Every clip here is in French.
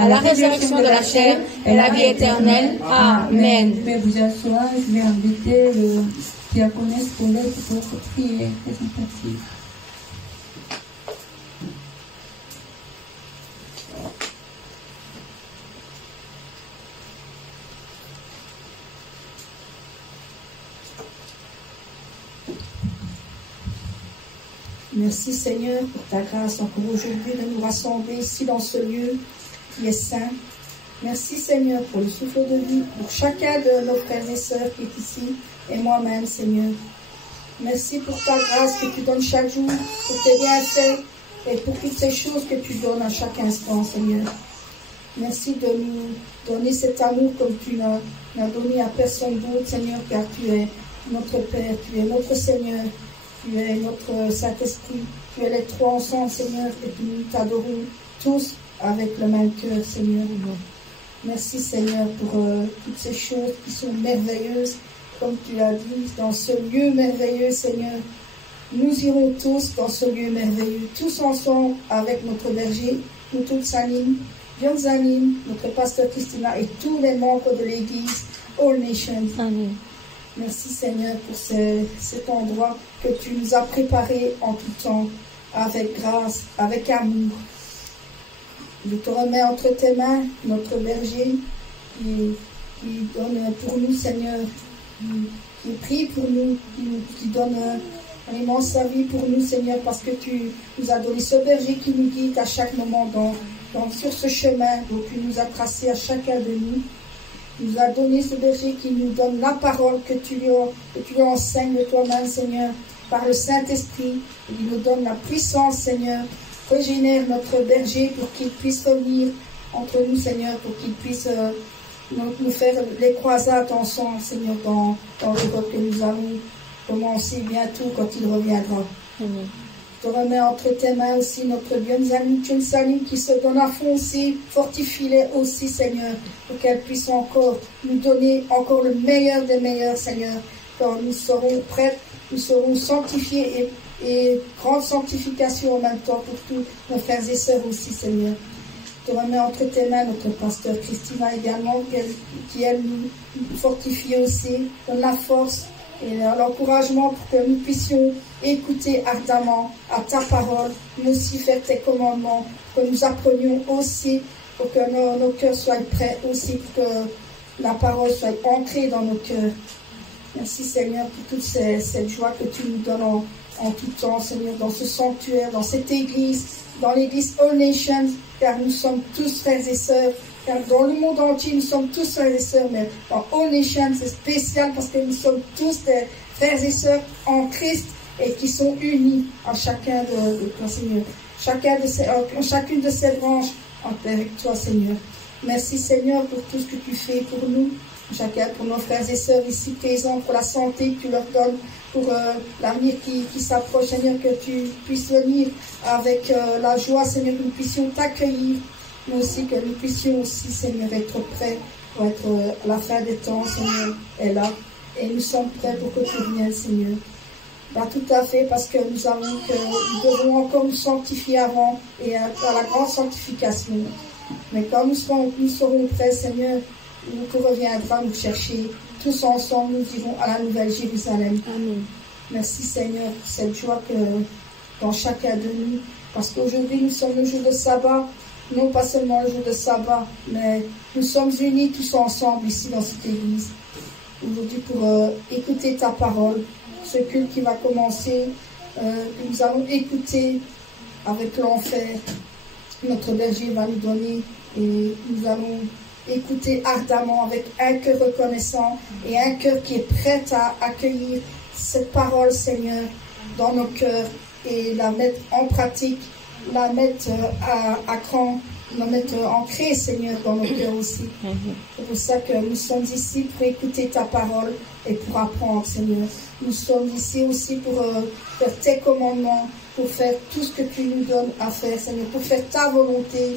à la résurrection de la chair et la vie éternelle. Amen. Je vais vous asseoir, je vais inviter le diaconesse Paulette pour votre prière présentative. Merci Seigneur pour ta grâce encore aujourd'hui de nous rassembler ici dans ce lieu qui est saint. Merci Seigneur pour le souffle de vie, pour chacun de nos frères et sœurs qui est ici et moi-même Seigneur. Merci pour ta grâce que tu donnes chaque jour, pour tes bienfaits et pour toutes ces choses que tu donnes à chaque instant Seigneur. Merci de nous donner cet amour comme tu n'as donné à personne d'autre Seigneur, car tu es notre Père, tu es notre Seigneur. Tu es notre Saint-Esprit, tu es les trois ensemble, Seigneur, et nous t'adorons tous avec le même cœur, Seigneur. Merci, Seigneur, pour toutes ces choses qui sont merveilleuses, comme tu l'as dit, dans ce lieu merveilleux, Seigneur. Nous irons tous dans ce lieu merveilleux, tous ensemble avec notre berger, nous tous Salim, Dion Zanim, notre pasteur Christina et tous les membres de l'Église All Nations. Amen. Merci Seigneur pour cet endroit que tu nous as préparé en tout temps, avec grâce, avec amour. Je te remets entre tes mains notre berger qui donne pour nous Seigneur, qui prie pour nous, qui donne un immense vie pour nous Seigneur, parce que tu nous as donné ce berger qui nous guide à chaque moment sur ce chemin que tu nous as tracé à chacun de nous. Tu nous as donné ce berger qui nous donne la parole que tu lui enseignes de toi-même, Seigneur, par le Saint-Esprit. Il nous donne la puissance, Seigneur. Régénère notre berger pour qu'il puisse revenir entre nous, Seigneur, pour qu'il puisse nous faire les croisades ensemble, Seigneur, dans l'Europe que nous allons commencer bientôt quand il reviendra. Amen. Je te remets entre tes mains aussi notre bonne amie Dion Salim qui se donne à fond aussi, fortifie-les aussi Seigneur, pour qu'elle puisse encore nous donner encore le meilleur des meilleurs Seigneur, quand nous serons prêts, nous serons sanctifiés et grande sanctification en même temps pour tous nos frères et sœurs aussi Seigneur. Je te remets entre tes mains notre pasteur Christina également, qui elle nous fortifie aussi, donne la force et l'encouragement pour que nous puissions écouter ardemment à ta parole, mais aussi faire tes commandements, que nous apprenions aussi, pour que nos cœurs soient prêts aussi, pour que la parole soit ancrée dans nos cœurs. Merci Seigneur pour toute cette joie que tu nous donnes en tout temps, Seigneur, dans ce sanctuaire, dans cette église, dans l'église All Nations, car nous sommes tous frères et sœurs. Car dans le monde entier, nous sommes tous frères et sœurs, mais dans All Nations, c'est spécial parce que nous sommes tous des frères et sœurs en Christ et qui sont unis à chacun de toi, Seigneur. Chacune de ces branches avec toi, Seigneur. Merci, Seigneur, pour tout ce que tu fais pour nous, chacun pour nos frères et sœurs ici présents, pour la santé que tu leur donnes, pour l'avenir qui s'approche, Seigneur, que tu puisses venir avec la joie, Seigneur, que nous puissions t'accueillir. Mais aussi que nous puissions aussi, Seigneur, être prêts pour être à la fin des temps, Seigneur, est là. Et nous sommes prêts pour que tu viennes, Seigneur. Pas tout à fait, parce que nous savons que nous devons encore nous sanctifier avant et à la grande sanctification. Mais quand nous serons prêts, Seigneur, tu reviendras nous chercher. Tous ensemble, nous irons à la Nouvelle Jérusalem. Amen. Merci, Seigneur, pour cette joie que dans chacun de nous. Parce qu'aujourd'hui, nous sommes le jour de sabbat. Non pas seulement le jour de sabbat, mais nous sommes unis tous ensemble ici dans cette église. Aujourd'hui pour écouter ta parole, ce culte qui va commencer, nous allons écouter avec l'enfer. Notre berger va nous donner et nous allons écouter ardemment avec un cœur reconnaissant et un cœur qui est prêt à accueillir cette parole, Seigneur, dans nos cœurs et la mettre en pratique, la mettre à cran, la mettre ancrée, Seigneur, dans nos cœurs aussi. C'est pour ça que nous sommes ici pour écouter ta parole et pour apprendre, Seigneur. Nous sommes ici aussi pour faire tes commandements, pour faire tout ce que tu nous donnes à faire, Seigneur, pour faire ta volonté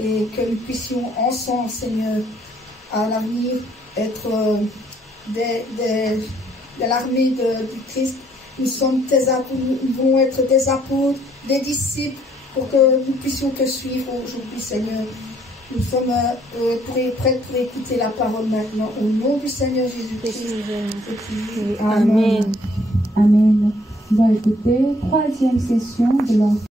et que nous puissions ensemble, Seigneur, à l'avenir être de l'armée du Christ. Nous sommes tes apôtres, nous voulons être des apôtres, des disciples, pour que nous puissions te suivre aujourd'hui, Seigneur. Nous sommes prêts pour écouter la parole maintenant. Au nom du Seigneur Jésus-Christ. Amen. Amen. On va écouter 3e session de l'enfant.